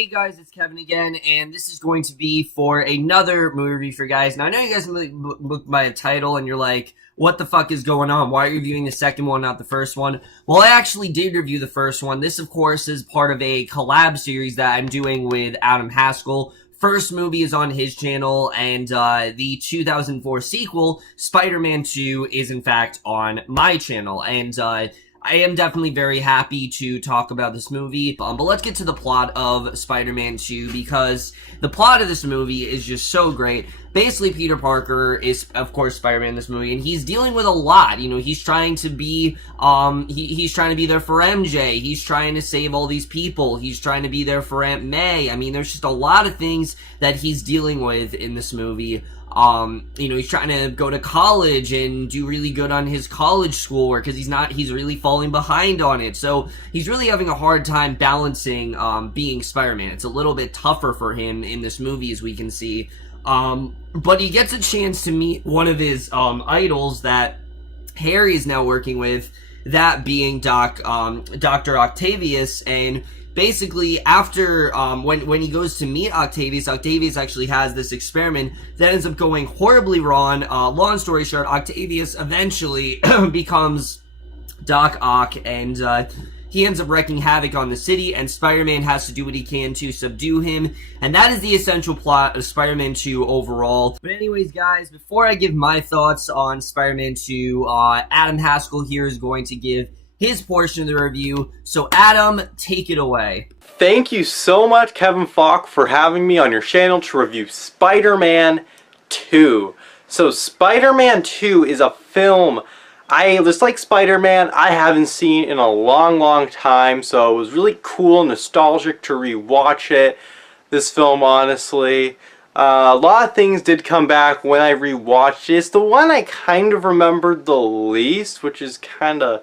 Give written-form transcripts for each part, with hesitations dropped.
Hey guys, it's Kevin again, and this is going to be for another movie review for you guys. Now, I know you guys look by the title and you're like, what the fuck is going on? Why are you reviewing the second one, not the first one? Well, I actually did review the first one. This, of course, is part of a collab series that I'm doing with Adam Haskell. First movie is on his channel, and the 2004 sequel, Spider-Man 2, is in fact on my channel. And I am definitely very happy to talk about this movie, but let's get to the plot of Spider-Man 2, because the plot of this movie is just so great. Basically, Peter Parker is, of course, Spider-Man in this movie, and he's dealing with a lot. You know, he's trying to be, he's trying to be there for MJ. He's trying to save all these people. He's trying to be there for Aunt May. I mean, there's just a lot of things that he's dealing with in this movie. You know, he's trying to go to college and do really good on his college schoolwork because he's really falling behind on it. So he's really having a hard time balancing, being Spider-Man. It's a little bit tougher for him in this movie, as we can see. But he gets a chance to meet one of his, idols that Harry is now working with, that being Dr. Octavius, and basically, after, when he goes to meet Octavius, Octavius actually has this experiment that ends up going horribly wrong. Long story short, Octavius eventually becomes Doc Ock, and, he ends up wreaking havoc on the city, and Spider-Man has to do what he can to subdue him, and that is the essential plot of Spider-Man 2 overall. But anyways, guys, before I give my thoughts on Spider-Man 2, Adam Haskell here is going to give his portion of the review. So Adam, take it away. Thank you so much, Kevin Falk, for having me on your channel to review Spider-Man 2. So Spider-Man 2 is a film just like Spider-Man, I haven't seen in a long time, so it was really cool, nostalgic to rewatch it, this film, honestly. A lot of things did come back when I rewatched it. It's the one I kind of remembered the least, which is kind of,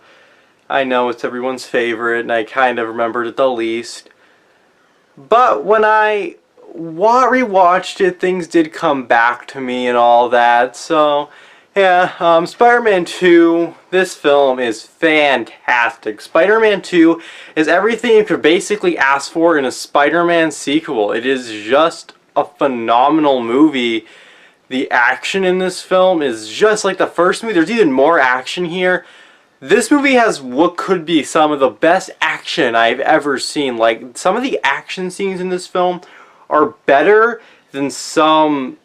I know it's everyone's favorite, and I kind of remembered it the least. But when I rewatched it, things did come back to me and all that, so yeah, Spider-Man 2, this film is fantastic. Spider-Man 2 is everything you could basically ask for in a Spider-Man sequel. It is just a phenomenal movie. The action in this film is just like the first movie. There's even more action here. This movie has what could be some of the best action I've ever seen. Like, some of the action scenes in this film are better than some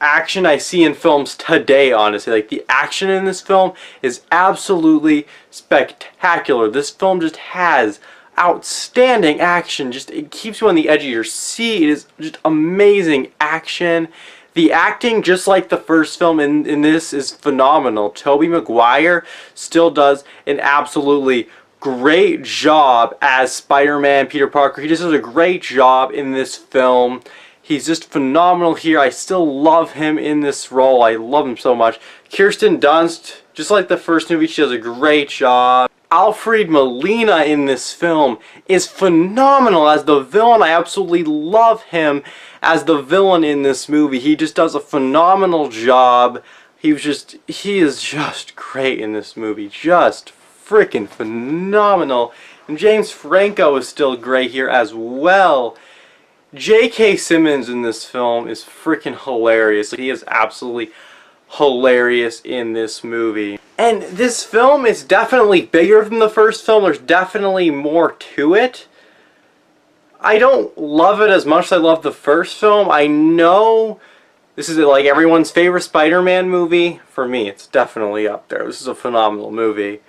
action I see in films today, honestly. Like, the action in this film is absolutely spectacular. This film just has outstanding action. It keeps you on the edge of your seat. It is just amazing action. The acting, just like the first film in this, is phenomenal. Tobey Maguire still does an absolutely great job as Spider-Man Peter Parker. He just does a great job in this film. He's just phenomenal here. I still love him in this role. I love him so much. Kirsten Dunst, just like the first movie, she does a great job. Alfred Molina in this film is phenomenal as the villain. I absolutely love him as the villain in this movie. He just does a phenomenal job. He is just great in this movie. Just freaking phenomenal. And James Franco is still great here as well. J.K. Simmons in this film is freaking hilarious. He is absolutely hilarious in this movie. And this film is definitely bigger than the first film. There's definitely more to it. I don't love it as much as I love the first film. I know this is like everyone's favorite Spider-Man movie. For me, it's definitely up there. This is a phenomenal movie.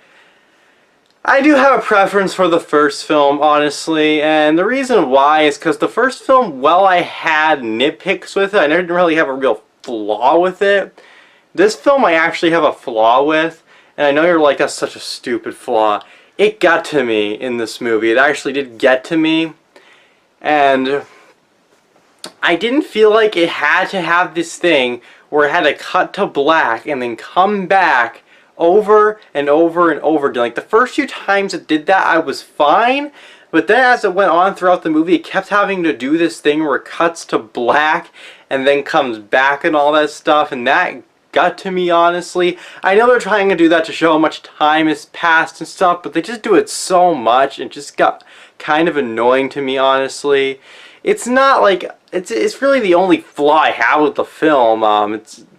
I do have a preference for the first film, honestly, and the reason why is because the first film, while I had nitpicks with it, I didn't really have a real flaw with it. This film I actually have a flaw with, and I know you're like, that's such a stupid flaw. It got to me in this movie. It actually did get to me, and I didn't feel like it had to have this thing where it had to cut to black and then come back over and over and over again. Like, the first few times it did that, I was fine, but then as it went on throughout the movie, it kept having to do this thing where it cuts to black and then comes back and all that stuff, and that gut to me, honestly. I know they're trying to do that to show how much time has passed and stuff, but they just do it so much. It just got kind of annoying to me, honestly. It's not like, it's really the only flaw I have with the film.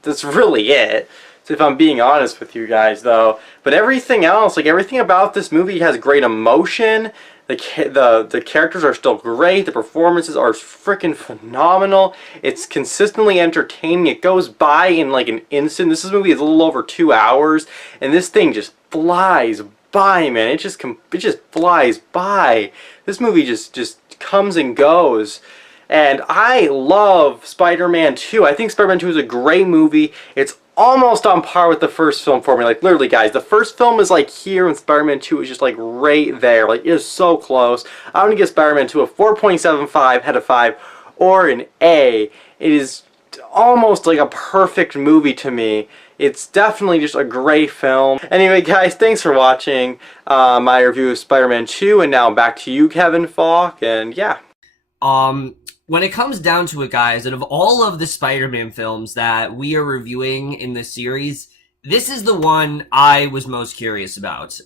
That's really it. So if I'm being honest with you guys, though. But everything else, like everything about this movie has great emotion. The characters are still great. The performances are freaking phenomenal. It's consistently entertaining. It goes by in like an instant. This movie is a little over 2 hours, and this thing just flies by, man. It just flies by. This movie just comes and goes. And I love Spider-Man 2. I think Spider-Man 2 is a great movie. It's almost on par with the first film for me. Like, literally, guys, the first film is like here, and Spider-Man 2 is just like right there. Like, it is so close. I'm going to give Spider-Man 2 a 4.75 out of 5 or an A. It is almost like a perfect movie to me. It's definitely just a great film. Anyway, guys, thanks for watching my review of Spider-Man 2, and now back to you, Kevin Falk, and yeah. When it comes down to it, guys, out of all of the Spider-Man films that we are reviewing in this series, this is the one I was most curious about,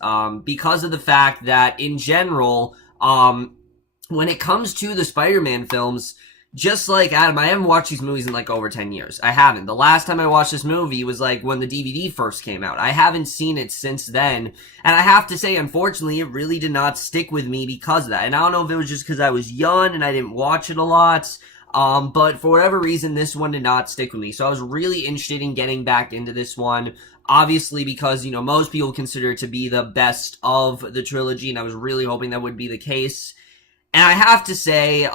because of the fact that, in general, when it comes to the Spider-Man films, just like Adam, I haven't watched these movies in like over 10 years. I haven't. The last time I watched this movie was like when the DVD first came out. I haven't seen it since then. And I have to say, unfortunately, it really did not stick with me because of that. And I don't know if it was just because I was young and I didn't watch it a lot. But for whatever reason, this one did not stick with me. So I was really interested in getting back into this one. Obviously, because, you know, most people consider it to be the best of the trilogy. And I was really hoping that would be the case. And I have to say,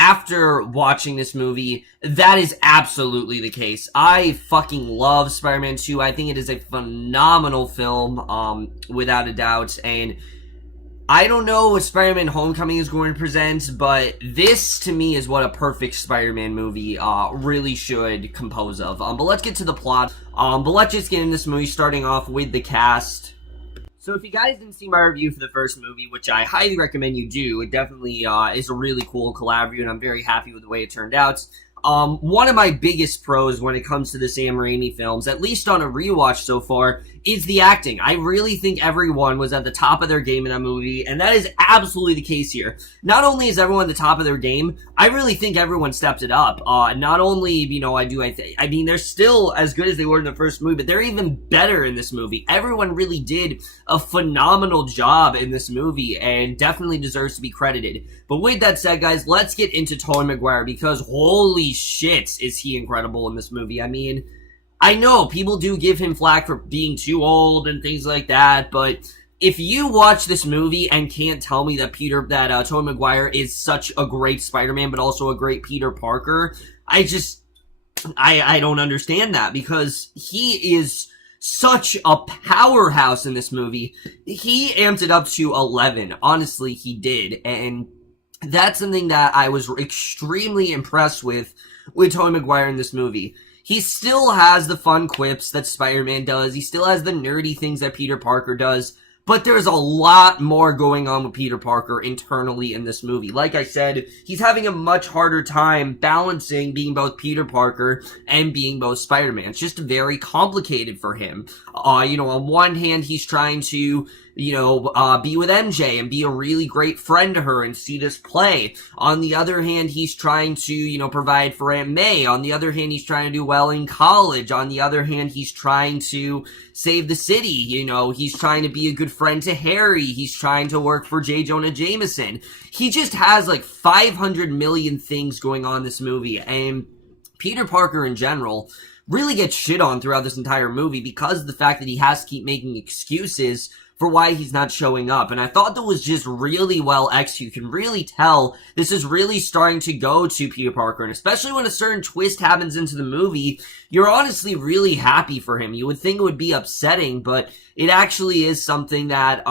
after watching this movie, that is absolutely the case. I fucking love Spider-Man 2. I think it is a phenomenal film, without a doubt. And I don't know what Spider-Man Homecoming is going to present, but this, to me, is what a perfect Spider-Man movie really should compose of. But let's get to the plot. But let's just get into this movie, starting off with the cast. So if you guys didn't see my review for the first movie, which I highly recommend you do, it definitely is a really cool collab review, and I'm very happy with the way it turned out. One of my biggest pros when it comes to the Sam Raimi films, at least on a rewatch so far, is the acting. I really think everyone was at the top of their game in that movie, and that is absolutely the case here. Not only is everyone at the top of their game, I really think everyone stepped it up. Not only, you know, I mean, they're still as good as they were in the first movie, but they're even better in this movie. Everyone really did a phenomenal job in this movie, and definitely deserves to be credited. But with that said, guys, let's get into Tobey Maguire, because holy shit is he incredible in this movie. I mean, I know people do give him flack for being too old and things like that, but if you watch this movie and can't tell me that Tobey Maguire is such a great Spider-Man, but also a great Peter Parker, I don't understand that, because he is such a powerhouse in this movie. He amped it up to 11. Honestly, he did, and that's something that I was extremely impressed with Tobey Maguire in this movie. He still has the fun quips that Spider-Man does. He still has the nerdy things that Peter Parker does. But there's a lot more going on with Peter Parker internally in this movie. Like I said, he's having a much harder time balancing being both Peter Parker and being both Spider-Man. It's just very complicated for him. You know, on one hand, he's trying to, you know, be with MJ and be a really great friend to her and see this play. On the other hand, he's trying to, you know, provide for Aunt May. On the other hand, he's trying to do well in college. On the other hand, he's trying to save the city. You know, he's trying to be a good friend to Harry. He's trying to work for J. Jonah Jameson. He just has like 500 million things going on in this movie. And Peter Parker in general really gets shit on throughout this entire movie because of the fact that he has to keep making excuses for why he's not showing up. And I thought that was just really well executed. You can really tell this is really starting to go to Peter Parker. And especially when a certain twist happens into the movie, you're honestly really happy for him. You would think it would be upsetting, but it actually is something that,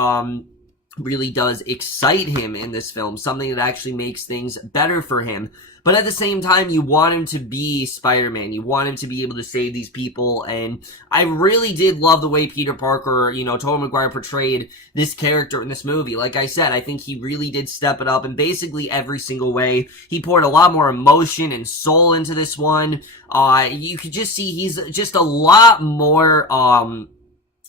really does excite him in this film, something that actually makes things better for him. But at the same time, you want him to be Spider-Man. You want him to be able to save these people, and I really did love the way Peter Parker, Tobey Maguire portrayed this character in this movie. Like I said, I think he really did step it up in basically every single way. He poured a lot more emotion and soul into this one. You could just see he's just a lot more,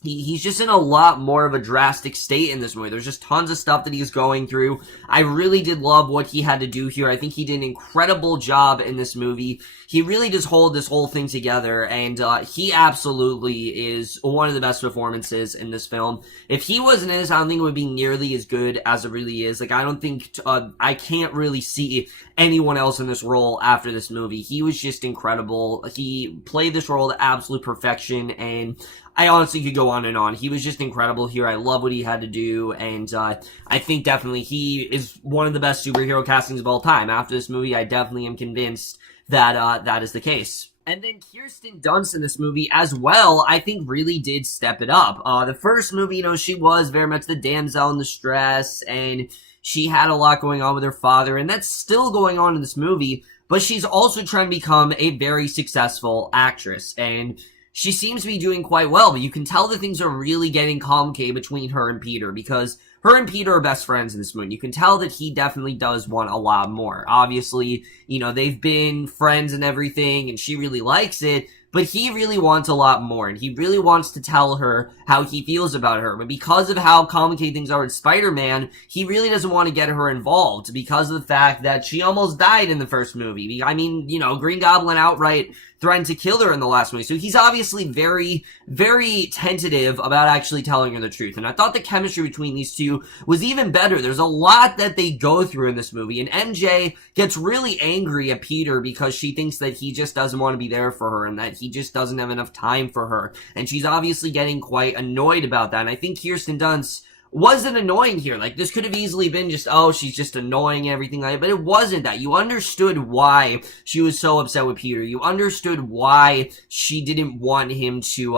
He's just in a lot more of a drastic state in this movie. There's just tons of stuff that he's going through. I really did love what he had to do here. I think he did an incredible job in this movie. He really does hold this whole thing together, and he absolutely is one of the best performances in this film. If he wasn't in this, I don't think it would be nearly as good as it really is. Like, I don't think, I can't really see anyone else in this role after this movie. He was just incredible. He played this role to absolute perfection, and I honestly could go on and on. He was just incredible here. I love what he had to do, and I think definitely he is one of the best superhero castings of all time. After this movie, I definitely am convinced that that is the case. And then Kirsten Dunst in this movie as well, I think really did step it up. The first movie, she was very much the damsel in distress, and she had a lot going on with her father, and that's still going on in this movie, but she's also trying to become a very successful actress, and she seems to be doing quite well, but you can tell that things are really getting complicated between her and Peter, because her and Peter are best friends in this movie. You can tell that he definitely does want a lot more. Obviously, they've been friends and everything, and she really likes it, but he really wants a lot more, and he really wants to tell her how he feels about her. But because of how complicated things are with Spider-Man, he really doesn't want to get her involved because of the fact that she almost died in the first movie. I mean, Green Goblin outright threatened to kill her in the last movie. So he's obviously very, very tentative about actually telling her the truth. And I thought the chemistry between these two was even better. There's a lot that they go through in this movie. And MJ gets really angry at Peter because she thinks that he just doesn't want to be there for her and that he just doesn't have enough time for her. And she's obviously getting quite annoyed about that. And I think Kirsten Dunst wasn't annoying here. Like, this could have easily been just, oh, she's just annoying and everything like that, but it wasn't that. You understood why she was so upset with Peter. You understood why she didn't want him to,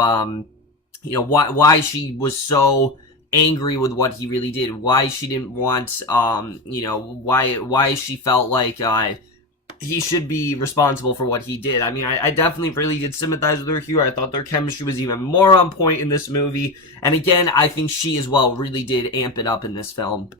why she was so angry with what he really did. Why she didn't want, why she felt like, he should be responsible for what he did. I mean, I definitely really did sympathize with her here. I thought their chemistry was even more on point in this movie. And again, I think she as well really did amp it up in this film.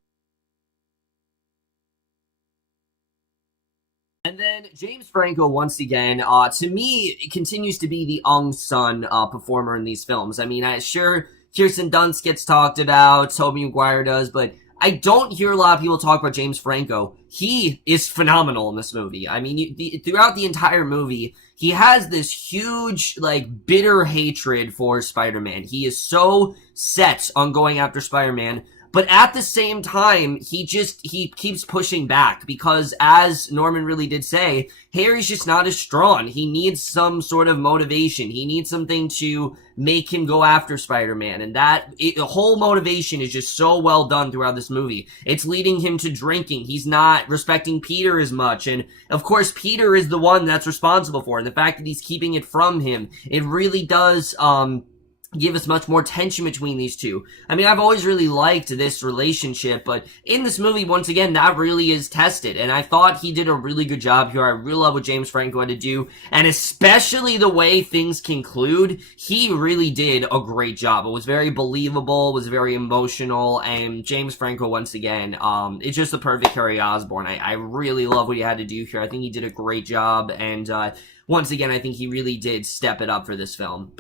And then James Franco, once again, to me, continues to be the unsung performer in these films. I mean, sure, Kirsten Dunst gets talked about, Tobey Maguire does, but I don't hear a lot of people talk about James Franco. He is phenomenal in this movie. I mean, throughout the entire movie, he has this huge, bitter hatred for Spider-Man. He is so set on going after Spider-Man, but at the same time, he keeps pushing back because, as Norman really did say, Harry's just not as strong. He needs some sort of motivation. He needs something to make him go after Spider-Man, and the whole motivation is just so well done throughout this movie. It's leading him to drinking. He's not respecting Peter as much, and of course, Peter is the one that's responsible for it. The fact that he's keeping it from him, it really does, give us much more tension between these two. I mean, I've always really liked this relationship, but in this movie, once again, that really is tested, and I thought he did a really good job here. I really love what James Franco had to do, and especially the way things conclude, he really did a great job. It was very believable, it was very emotional, and James Franco, once again, it's just the perfect Harry Osborn. I really love what he had to do here. I think he did a great job, and once again, I think he really did step it up for this film.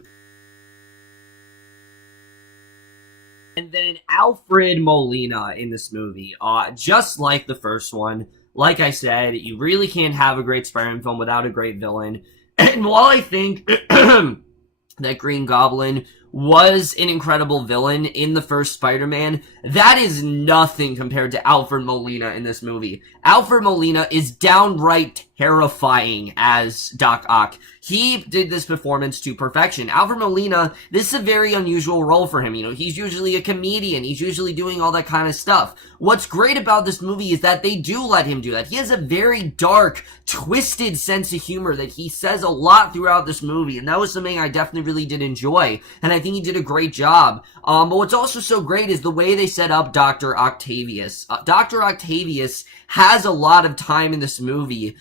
And then Alfred Molina in this movie, just like the first one, like I said, you really can't have a great Spider-Man film without a great villain. And while I think that Green Goblin was an incredible villain in the first Spider-Man, that is nothing compared to Alfred Molina in this movie. Alfred Molina is downright terrifying as Doc Ock. He did this performance to perfection. Alfred Molina, this is a very unusual role for him. He's usually a comedian. He's usually doing all that kind of stuff. What's great about this movie is that they do let him do that. He has a very dark, twisted sense of humor that he says a lot throughout this movie, and that was something I definitely really did enjoy. And I I think he did a great job. But what's also so great is the way they set up Dr. Octavius. Dr. Octavius has a lot of time in this movie,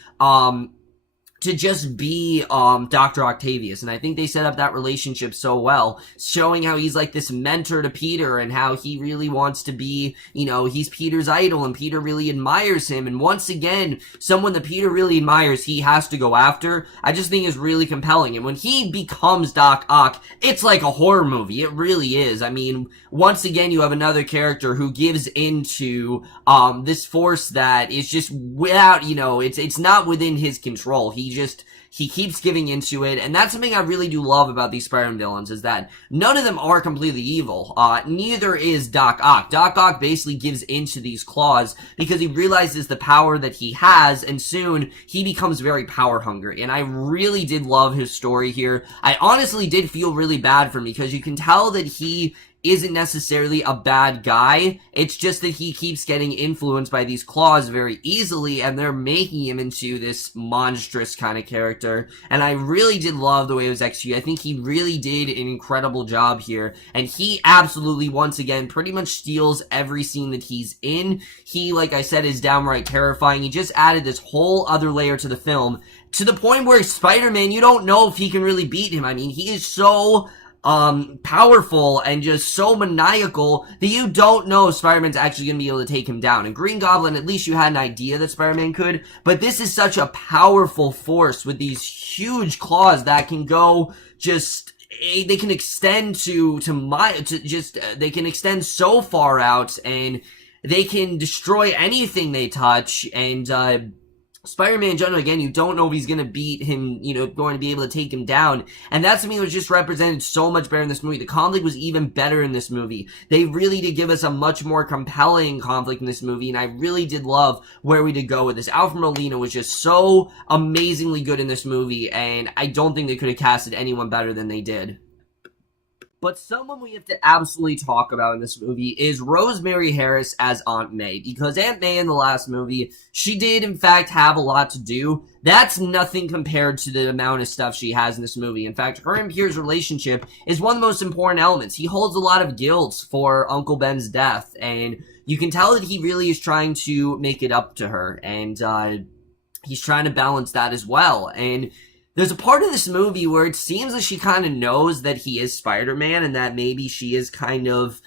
to just be Dr. Octavius. And I think they set up that relationship so well, showing how he's like this mentor to Peter and how he really wants to be, you know, he's Peter's idol and Peter really admires him. And once again, someone that Peter really admires, he has to go after. I just think is really compelling. And when he becomes Doc Ock, it's like a horror movie. It really is. I mean, once again, you have another character who gives into this force that is just without, you know, it's not within his control. He keeps giving into it, and that's something I really do love about these Spider-Man villains, is that none of them are completely evil. Neither is Doc Ock. Doc Ock basically gives into these claws because he realizes the power that he has, and soon he becomes very power hungry, and I really did love his story here. I honestly did feel really bad for him because you can tell that he isn't necessarily a bad guy. It's just that he keeps getting influenced by these claws very easily, and they're making him into this monstrous kind of character. And I really did love the way it was executed. I think he really did an incredible job here, and he absolutely, once again, pretty much steals every scene that he's in. He, like I said, is downright terrifying. He just added this whole other layer to the film, to the point where Spider-Man, you don't know if he can really beat him. I mean, he is so powerful and just so maniacal that you don't know if Spider-Man's actually going to be able to take him down. And Green Goblin, at least you had an idea that Spider-Man could, but this is such a powerful force with these huge claws that can go just, they can extend they can extend so far out, and they can destroy anything they touch. And Spider-Man in general, again, you don't know if he's going to beat him, you know, going to be able to take him down. And that's something that was just represented so much better in this movie. The conflict was even better in this movie. They really did give us a much more compelling conflict in this movie, and I really did love where we did go with this. Alfred Molina was just so amazingly good in this movie, and I don't think they could have casted anyone better than they did. But someone we have to absolutely talk about in this movie is Rosemary Harris as Aunt May. Because Aunt May in the last movie, she did in fact have a lot to do. That's nothing compared to the amount of stuff she has in this movie. In fact, her and Peter's relationship is one of the most important elements. He holds a lot of guilt for Uncle Ben's death, and you can tell that he really is trying to make it up to her. And he's trying to balance that as well. And there's a part of this movie where it seems that she kind of knows that he is Spider-Man, and that maybe she is kind of,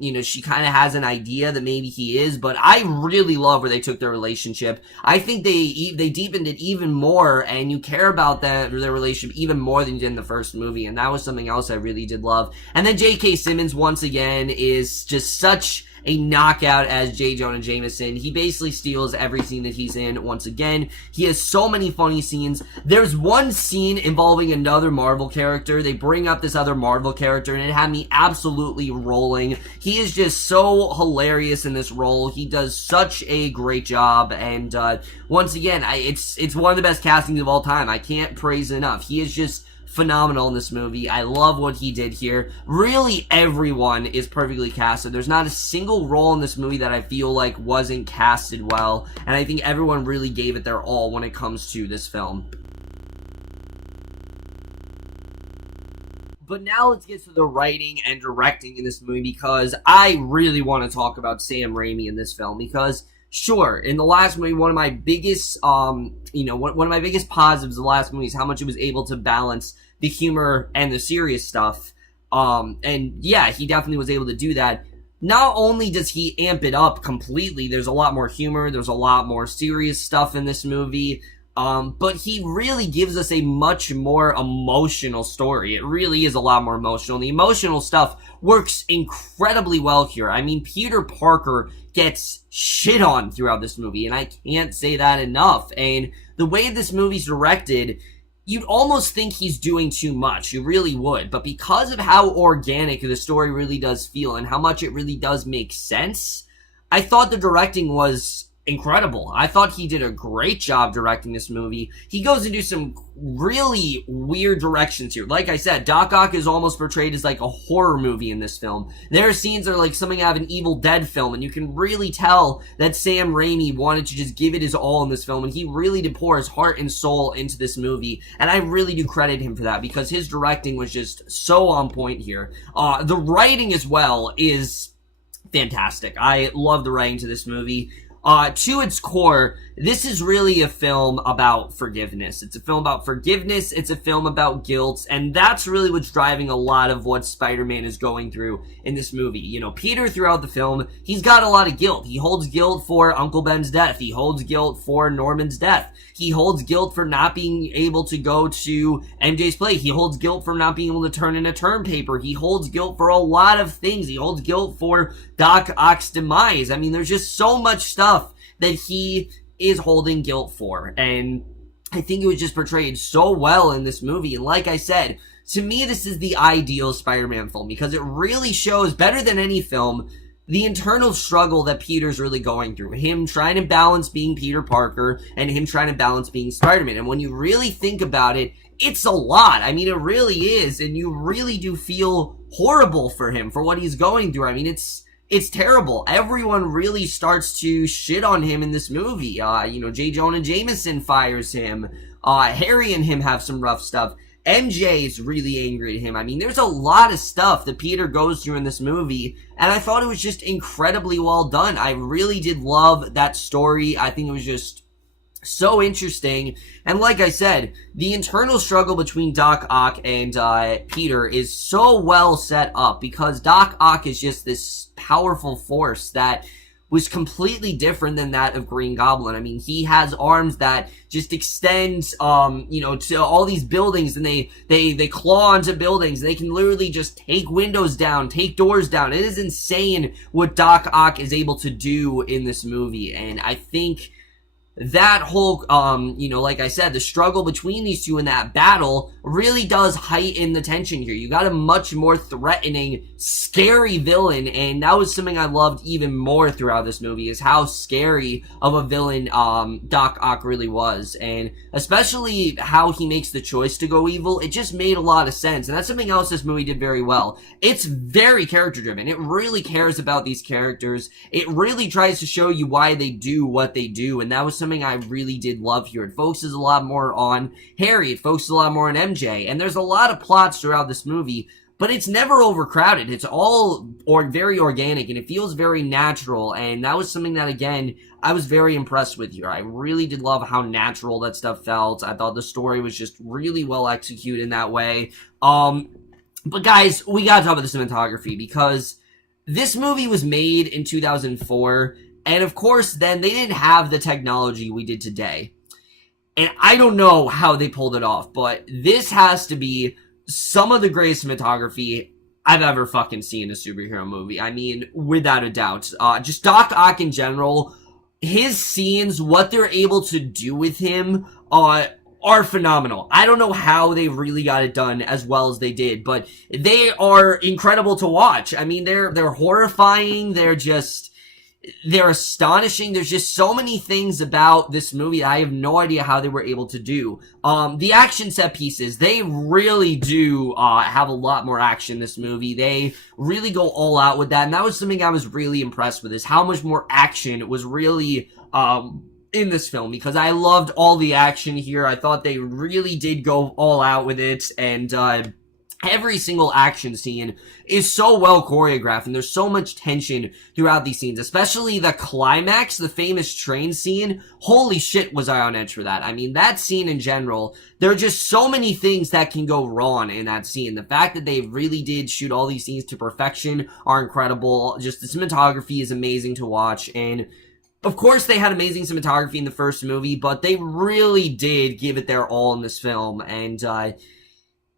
you know, she kind of has an idea that maybe he is, but I really love where they took their relationship. I think they deepened it even more, and you care about their relationship even more than you did in the first movie, and that was something else I really did love. And then J.K. Simmons, once again, is just such a knockout as J. Jonah Jameson. He basically steals every scene that he's in once again. He has so many funny scenes. There's one scene involving another Marvel character. They bring up this other Marvel character, and it had me absolutely rolling. He is just so hilarious in this role. He does such a great job, and once again, it's one of the best castings of all time. I can't praise it enough. He is just phenomenal in this movie. I love what he did here. Really, everyone is perfectly casted. There's not a single role in this movie that I feel like wasn't casted well, and I think everyone really gave it their all when it comes to this film. But now let's get to the writing and directing in this movie, because I really want to talk about Sam Raimi in this film, because sure, in the last movie, one of my biggest, one of my biggest positives of the last movie is how much it was able to balance the humor and the serious stuff. And yeah, he definitely was able to do that. Not only does he amp it up completely, there's a lot more humor, there's a lot more serious stuff in this movie, but he really gives us a much more emotional story. It really is a lot more emotional. The emotional stuff works incredibly well here. I mean, Peter Parker gets shit on throughout this movie, and I can't say that enough. And the way this movie's directed, you'd almost think he's doing too much. You really would. But because of how organic the story really does feel and how much it really does make sense, I thought the directing was incredible. I thought he did a great job directing this movie. He goes into some really weird directions here. Like I said, Doc Ock is almost portrayed as like a horror movie in this film. There are scenes that are like something out of an Evil Dead film, and you can really tell that Sam Raimi wanted to just give it his all in this film, and he really did pour his heart and soul into this movie, and I really do credit him for that, because his directing was just so on point here. The writing as well is fantastic. I love the writing to this movie. To its core, this is really a film about forgiveness. It's a film about forgiveness, it's a film about guilt, and that's really what's driving a lot of what Spider-Man is going through in this movie. You know, Peter, throughout the film, he's got a lot of guilt. He holds guilt for Uncle Ben's death. He holds guilt for Norman's death. He holds guilt for not being able to go to MJ's play. He holds guilt for not being able to turn in a term paper. He holds guilt for a lot of things. He holds guilt for Doc Ock's demise. I mean, there's just so much stuff that he is holding guilt for, and I think it was just portrayed so well in this movie. And like I said, to me, this is the ideal Spider-Man film, because it really shows, better than any film, the internal struggle that Peter's really going through. Him trying to balance being Peter Parker, and him trying to balance being Spider-Man. And when you really think about it, it's a lot. I mean, it really is, and you really do feel horrible for him, for what he's going through. I mean, it's terrible. Everyone really starts to shit on him in this movie. You know, J. Jonah Jameson fires him. Harry and him have some rough stuff. MJ is really angry at him. I mean, there's a lot of stuff that Peter goes through in this movie, and I thought it was just incredibly well done. I really did love that story. I think it was just so interesting. And like I said, the internal struggle between Doc Ock and Peter is so well set up, because Doc Ock is just this powerful force that was completely different than that of Green Goblin. I mean, he has arms that just extend, you know, to all these buildings, and they claw onto buildings. They can literally just take windows down, take doors down. It is insane what Doc Ock is able to do in this movie, and I think that whole, you know, like I said, the struggle between these two in that battle really does heighten the tension here. You got a much more threatening, scary villain, and that was something I loved even more throughout this movie, is how scary of a villain, Doc Ock really was, and especially how he makes the choice to go evil. It just made a lot of sense, and that's something else this movie did very well. It's very character-driven. It really cares about these characters. It really tries to show you why they do what they do, and that was something I really did love here. It focuses a lot more on Harry. It focuses a lot more on MJ. And there's a lot of plots throughout this movie, but it's never overcrowded. It's all very organic, and it feels very natural. And that was something that, again, I was very impressed with here. I really did love how natural that stuff felt. I thought the story was just really well executed in that way. But guys, we gotta talk about the cinematography, because this movie was made in 2004, and of course, then they didn't have the technology we did today. And I don't know how they pulled it off, but this has to be some of the greatest cinematography I've ever fucking seen in a superhero movie. I mean, without a doubt. Just Doc Ock in general, his scenes, what they're able to do with him, are phenomenal. I don't know how they really got it done as well as they did, but they are incredible to watch. I mean, they're horrifying. They're astonishing. There's just so many things about this movie that I have no idea how they were able to do. The action set pieces, they really do have a lot more action in this movie. They really go all out with that, and that was something I was really impressed with, is how much more action was really in this film, because I loved all the action here. I thought they really did go all out with it, and every single action scene is so well choreographed, and there's so much tension throughout these scenes, especially the climax, the famous train scene. Holy shit, was I on edge for that. I mean, that scene in general, there are just so many things that can go wrong in that scene. The fact that they really did shoot all these scenes to perfection are incredible. Just the cinematography is amazing to watch, and of course, they had amazing cinematography in the first movie, but they really did give it their all in this film, and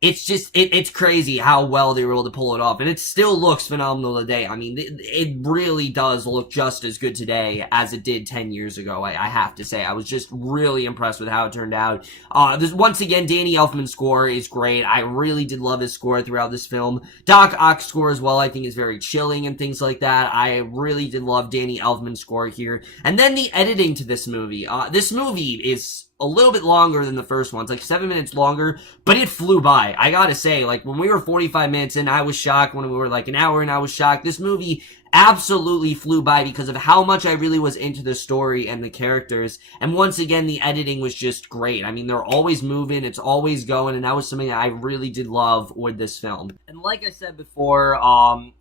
it's just, it's crazy how well they were able to pull it off. And it still looks phenomenal today. I mean, it really does look just as good today as it did 10 years ago, I have to say. I was just really impressed with how it turned out. Once again, Danny Elfman's score is great. I really did love his score throughout this film. Doc Ock's score as well, I think, is very chilling and things like that. I really did love Danny Elfman's score here. And then the editing to this movie. This movie is a little bit longer than the first one. It's like 7 minutes longer, but it flew by. I gotta say, like, when we were 45 minutes in, I was shocked. When we were like an hour in, I was shocked. This movie absolutely flew by because of how much I really was into the story and the characters. And once again, the editing was just great. I mean, they're always moving, it's always going, and that was something that I really did love with this film. And like I said before,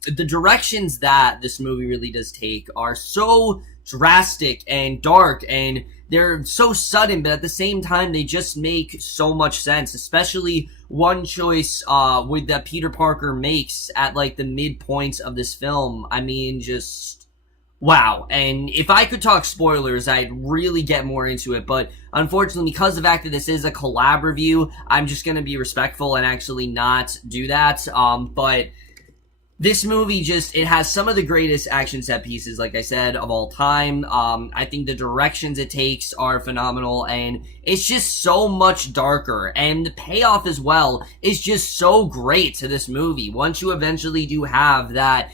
the directions that this movie really does take are so drastic and dark, and they're so sudden, but at the same time, they just make so much sense, especially one choice with that Peter Parker makes at like the midpoints of this film. I mean, just wow. And if I could talk spoilers, I'd really get more into it, but unfortunately, because of the fact that this is a collab review, I'm just gonna be respectful and actually not do that. But this movie just, it has some of the greatest action set pieces, like I said, of all time. I think the directions it takes are phenomenal, and it's just so much darker, and the payoff as well is just so great to this movie. Once you eventually do have that,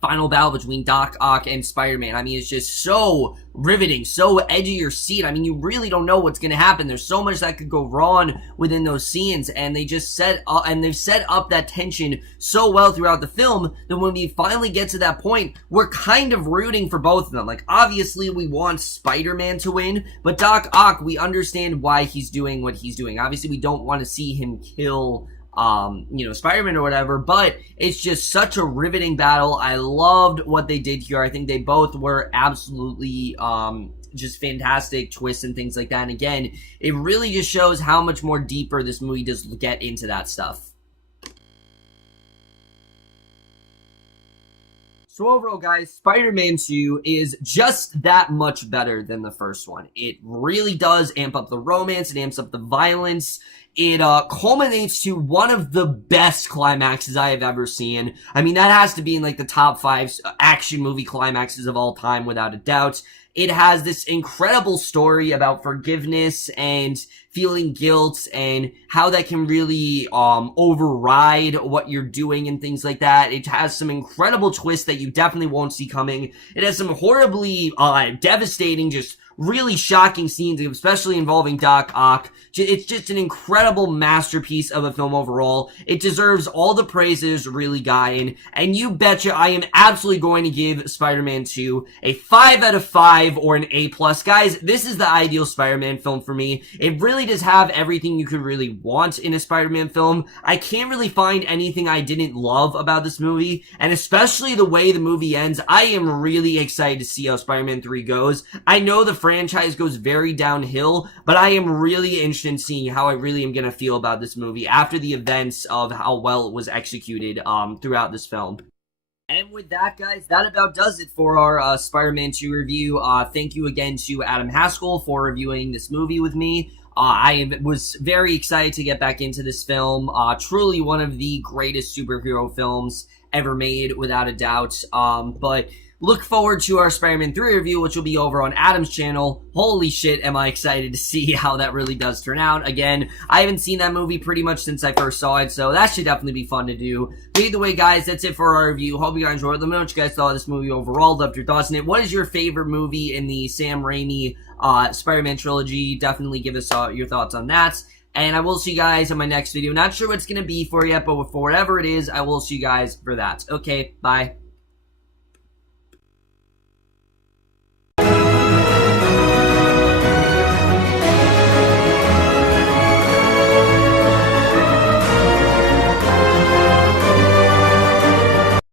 final battle between Doc Ock and Spider-Man. I mean, it's just so riveting, so edge of your seat. I mean, you really don't know what's going to happen. There's so much that could go wrong within those scenes, and they just set up, and they've set up that tension so well throughout the film that when we finally get to that point, we're kind of rooting for both of them. Like, obviously, we want Spider-Man to win, but Doc Ock, we understand why he's doing what he's doing. Obviously, we don't want to see him kill Spider-Man or whatever, but it's just such a riveting battle. I loved what they did here. I think they both were absolutely, just fantastic twists and things like that. And again, it really just shows how much more deeper this movie does get into that stuff. So overall, guys, Spider-Man 2 is just that much better than the first one. It really does amp up the romance, it amps up the violence, it culminates to one of the best climaxes I have ever seen. I mean, that has to be in like the top 5 action movie climaxes of all time, without a doubt. It has this incredible story about forgiveness and feeling guilt and how that can really override what you're doing and things like that. It has some incredible twists that you definitely won't see coming. It has some horribly devastating, just really shocking scenes, especially involving Doc Ock. It's just an incredible masterpiece of a film overall. It deserves all the praises really gotten, and you betcha I am absolutely going to give Spider-Man 2 a 5 out of 5 or an A+. Guys, this is the ideal Spider-Man film for me. It really does have everything you could really want in a Spider-Man film. I can't really find anything I didn't love about this movie, and especially the way the movie ends. I am really excited to see how Spider-Man 3 goes. I know the franchise goes very downhill, but I am really interested in seeing how I really am going to feel about this movie after the events of how well it was executed throughout this film. And with that, guys, that about does it for our Spider-Man 2 review. Thank you again to Adam Haskell for reviewing this movie with me. I was very excited to get back into this film. Truly one of the greatest superhero films ever made, without a doubt. But look forward to our Spider-Man 3 review, which will be over on Adam's channel. Holy shit, am I excited to see how that really does turn out. Again, I haven't seen that movie pretty much since I first saw it, so that should definitely be fun to do. But either way, guys, that's it for our review. Hope you guys enjoyed. Let me know what you guys thought of this movie overall. Loved your thoughts on it. What is your favorite movie in the Sam Raimi Spider-Man trilogy? Definitely give us your thoughts on that. And I will see you guys in my next video. Not sure what it's going to be for yet, but for whatever it is, I will see you guys for that. Okay, bye.